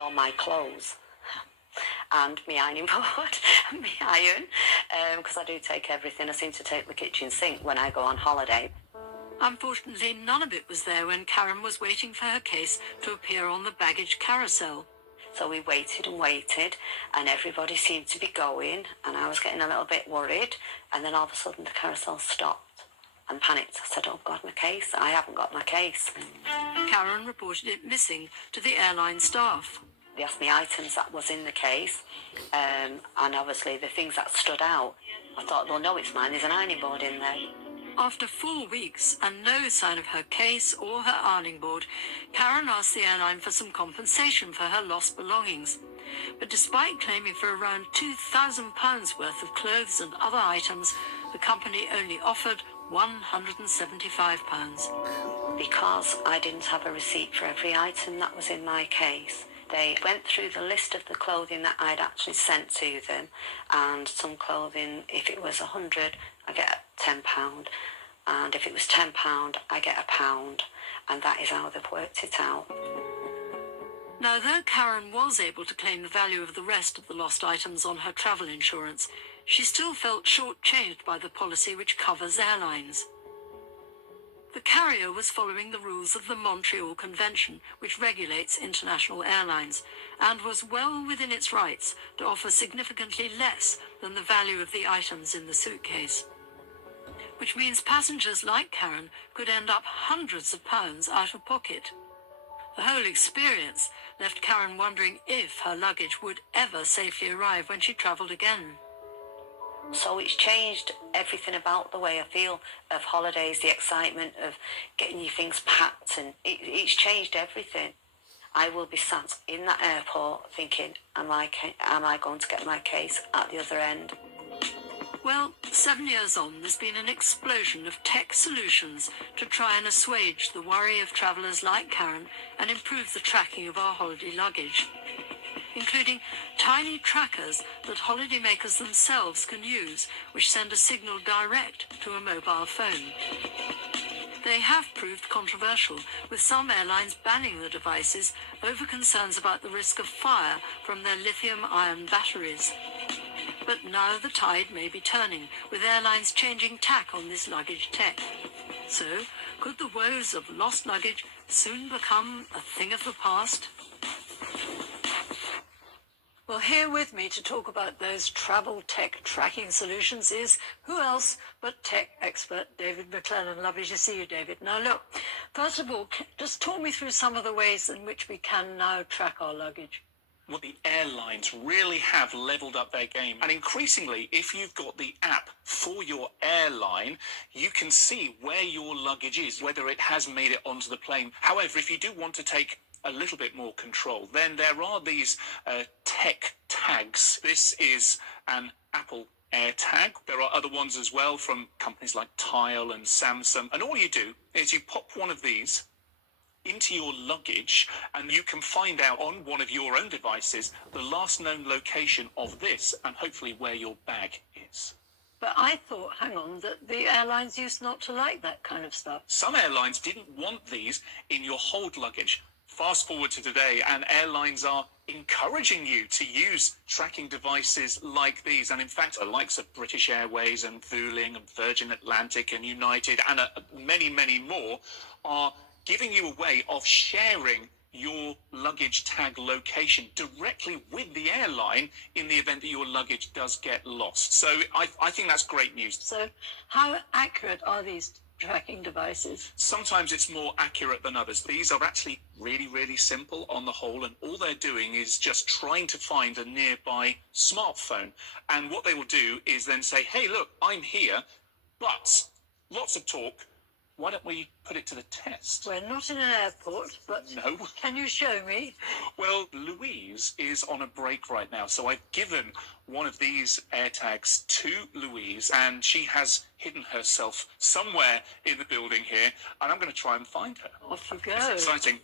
all my clothes and my ironing board and my iron, because I do take everything. I seem to take the kitchen sink when I go on holiday. Unfortunately, none of it was there when Karen was waiting for her case to appear on the baggage carousel. So we waited and waited, and everybody seemed to be going, and I was getting a little bit worried, and then all of a sudden the carousel stopped and panicked. I said, oh God, my case. I haven't got my case. Karen reported it missing to the airline staff. They asked me items that was in the case, and obviously the things that stood out. I thought, well, no, it's mine. There's an ironing board in there. After 4 weeks and no sign of her case or her ironing board, Karen asked the airline for some compensation for her lost belongings. But despite claiming for around £2,000 worth of clothes and other items, the company only offered £175. Because I didn't have a receipt for every item that was in my case, they went through the list of the clothing that I'd actually sent to them, and some clothing, if it was 100, I get £10, and if it was £10, I get £1, and that is how they've worked it out. Now, though Karen was able to claim the value of the rest of the lost items on her travel insurance, she still felt shortchanged by the policy which covers airlines. The carrier was following the rules of the Montreal Convention, which regulates international airlines, and was well within its rights to offer significantly less than the value of the items in the suitcase. Which means passengers like Karen could end up hundreds of pounds out of pocket. The whole experience left Karen wondering if her luggage would ever safely arrive when she travelled again. So it's changed everything about the way I feel of holidays, the excitement of getting your things packed, and it's changed everything. I will be sat in that airport thinking, am I going to get my case at the other end? Well, 7 years on, there's been an explosion of tech solutions to try and assuage the worry of travellers like Karen and improve the tracking of our holiday luggage, including tiny trackers that holidaymakers themselves can use, which send a signal direct to a mobile phone. They have proved controversial, with some airlines banning the devices over concerns about the risk of fire from their lithium-ion batteries. But now the tide may be turning, with airlines changing tack on this luggage tech. So, could the woes of lost luggage soon become a thing of the past? Well, here with me to talk about those travel tech tracking solutions is who else but tech expert David McClellan. Lovely to see you, David. Now, look, first of all, just talk me through some of the ways in which we can now track our luggage. Well, the airlines really have leveled up their game. And increasingly, if you've got the app for your airline, you can see where your luggage is, whether it has made it onto the plane. However, if you do want to take a little bit more control, then there are these tech tags. This is an Apple AirTag. There are other ones as well from companies like Tile and Samsung. And all you do is you pop one of these into your luggage, and you can find out on one of your own devices the last known location of this, and hopefully where your bag is. But I thought, hang on, that the airlines used not to like that kind of stuff. Some airlines didn't want these in your hold luggage. Fast forward to today, and airlines are encouraging you to use tracking devices like these. And in fact, the likes of British Airways and Vueling and Virgin Atlantic and United and many, many more are giving you a way of sharing your luggage tag location directly with the airline in the event that your luggage does get lost. So I think that's great news. So how accurate are these tracking devices? Sometimes it's more accurate than others. These are actually really, really simple on the whole, and all they're doing is just trying to find a nearby smartphone. And what they will do is then say, hey, look, I'm here, but lots of talk. Why don't we put it to the test? We're not in an airport, but no. Can you show me? Well, Louise is on a break right now, so I've given one of these AirTags to Louise, and she has hidden herself somewhere in the building here, and I'm going to try and find her. Off you go. It's exciting.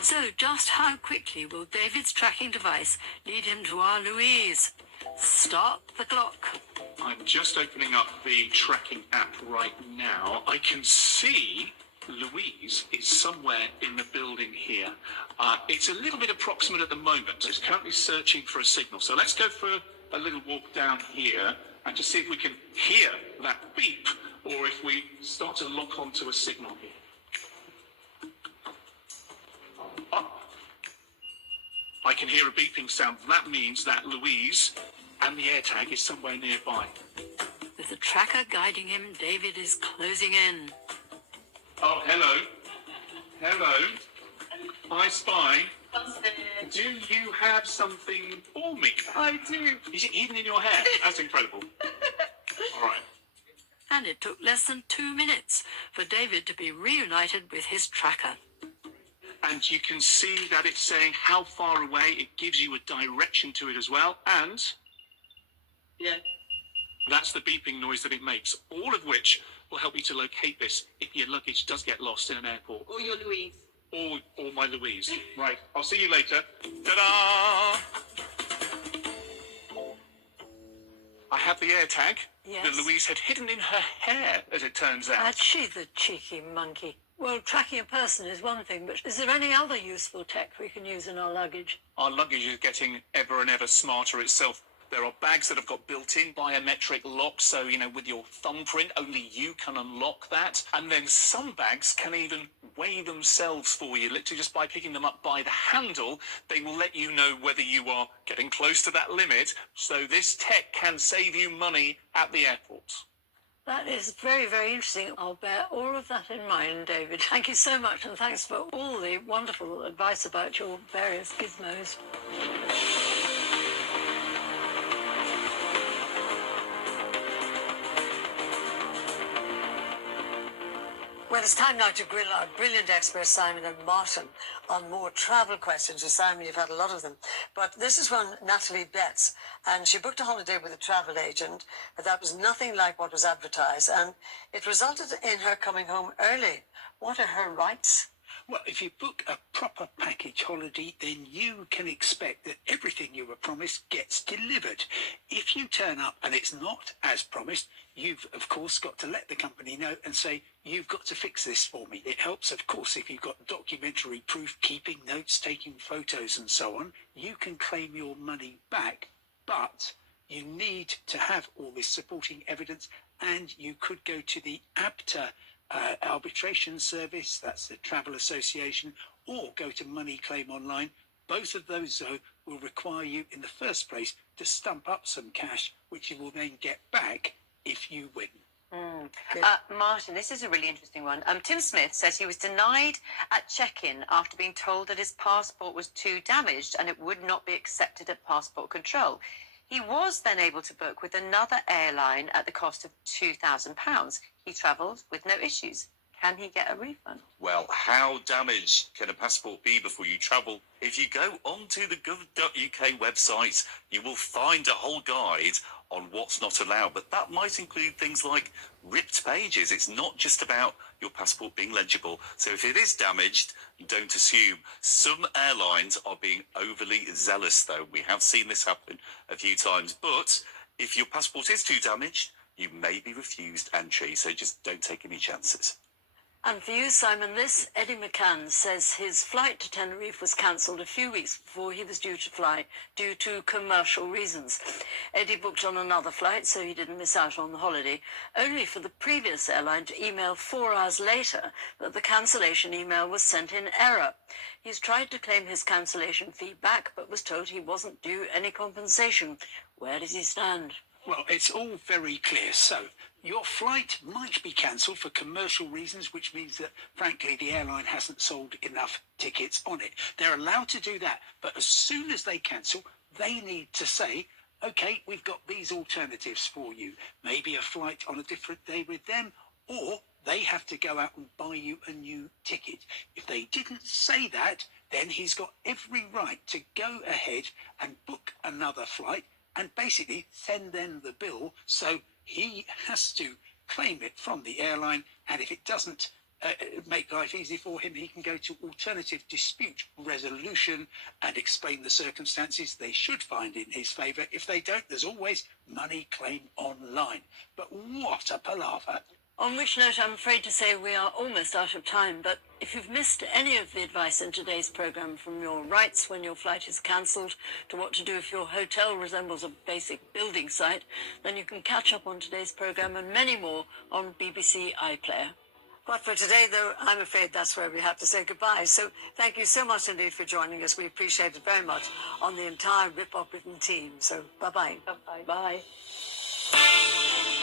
So, just how quickly will David's tracking device lead him to our Louise? Start the clock. I'm just opening up the tracking app right now. I can see Louise is somewhere in the building here. It's a little bit approximate at the moment. It's currently searching for a signal. So let's go for a little walk down here and just see if we can hear that beep or if we start to lock onto a signal here. Oh, I can hear a beeping sound. That means that Louise and the AirTag is somewhere nearby. With the tracker guiding him, David is closing in. Oh, hello. Hello. I spy. Do you have something for me? I do. Is it hidden in your hair? That's incredible. All right. And it took less than 2 minutes for David to be reunited with his tracker. And you can see that it's saying how far away. It gives you a direction to it as well. And Yeah. that's the beeping noise that it makes, all of which will help you to locate this if your luggage does get lost in an airport. Or your Louise. Or my Louise. Right, I'll see you later. Ta-da! I have the AirTag Yes. that Louise had hidden in her hair, as it turns out. Had she, the cheeky monkey? Well, tracking a person is one thing, but is there any other useful tech we can use in our luggage? Our luggage is getting ever and ever smarter itself. There are bags that have got built-in biometric locks, so, with your thumbprint, only you can unlock that. And then some bags can even weigh themselves for you. Literally just by picking them up by the handle, they will let you know whether you are getting close to that limit. So this tech can save you money at the airports. That is very, very interesting. I'll bear all of that in mind, David. Thank you so much, and thanks for all the wonderful advice about your various gizmos. Well, it's time now to grill our brilliant experts, Simon and Martin, on more travel questions. Simon, you've had a lot of them. But this is one Natalie Betts, and she booked a holiday with a travel agent, but that was nothing like what was advertised, and it resulted in her coming home early. What are her rights? Well, if you book a proper package holiday, then you can expect that everything you were promised gets delivered. If you turn up and it's not as promised, you've, of course, got to let the company know and say, you've got to fix this for me. It helps, of course, if you've got documentary proof, keeping notes, taking photos and so on. You can claim your money back, but you need to have all this supporting evidence, and you could go to the ABTA arbitration service, that's the Travel Association, or go to Money Claim Online. Both of those, though, will require you in the first place to stump up some cash, which you will then get back if you win. Martin, this is a really interesting one. Tim Smith says he was denied at check-in after being told that his passport was too damaged and it would not be accepted at passport control. He was then able to book with another airline at the cost of £2,000. He travelled with no issues. Can he get a refund? Well, how damaged can a passport be before you travel? If you go onto the gov.uk website, you will find a whole guide on what's not allowed, but that might include things like ripped pages. It's not just about your passport being legible. So if it is damaged, don't assume. Some airlines are being overly zealous, though. We have seen this happen a few times, but if your passport is too damaged, you may be refused entry, so just don't take any chances. And for you, Simon, this, Eddie McCann says his flight to Tenerife was cancelled a few weeks before he was due to fly due to commercial reasons. Eddie booked on another flight so he didn't miss out on the holiday, only for the previous airline to email 4 hours later that the cancellation email was sent in error. He's tried to claim his cancellation fee back, but was told he wasn't due any compensation. Where does he stand? Well, it's all very clear. So, your flight might be cancelled for commercial reasons, which means that, frankly, the airline hasn't sold enough tickets on it. They're allowed to do that, but as soon as they cancel, they need to say, OK, we've got these alternatives for you. Maybe a flight on a different day with them, or they have to go out and buy you a new ticket. If they didn't say that, then he's got every right to go ahead and book another flight and basically send them the bill, so he has to claim it from the airline, and if it doesn't make life easy for him, he can go to alternative dispute resolution and explain the circumstances. They should find in his favour. If they don't, there's always Money Claim Online. But what a palaver. On which note, I'm afraid to say we are almost out of time, but if you've missed any of the advice in today's programme, from your rights when your flight is cancelled to what to do if your hotel resembles a basic building site, then you can catch up on today's programme and many more on BBC iPlayer. But for today, though, I'm afraid that's where we have to say goodbye. So thank you so much indeed for joining us. We appreciate it very much on the entire Rip Off Britain team. So bye-bye. Bye-bye. Bye.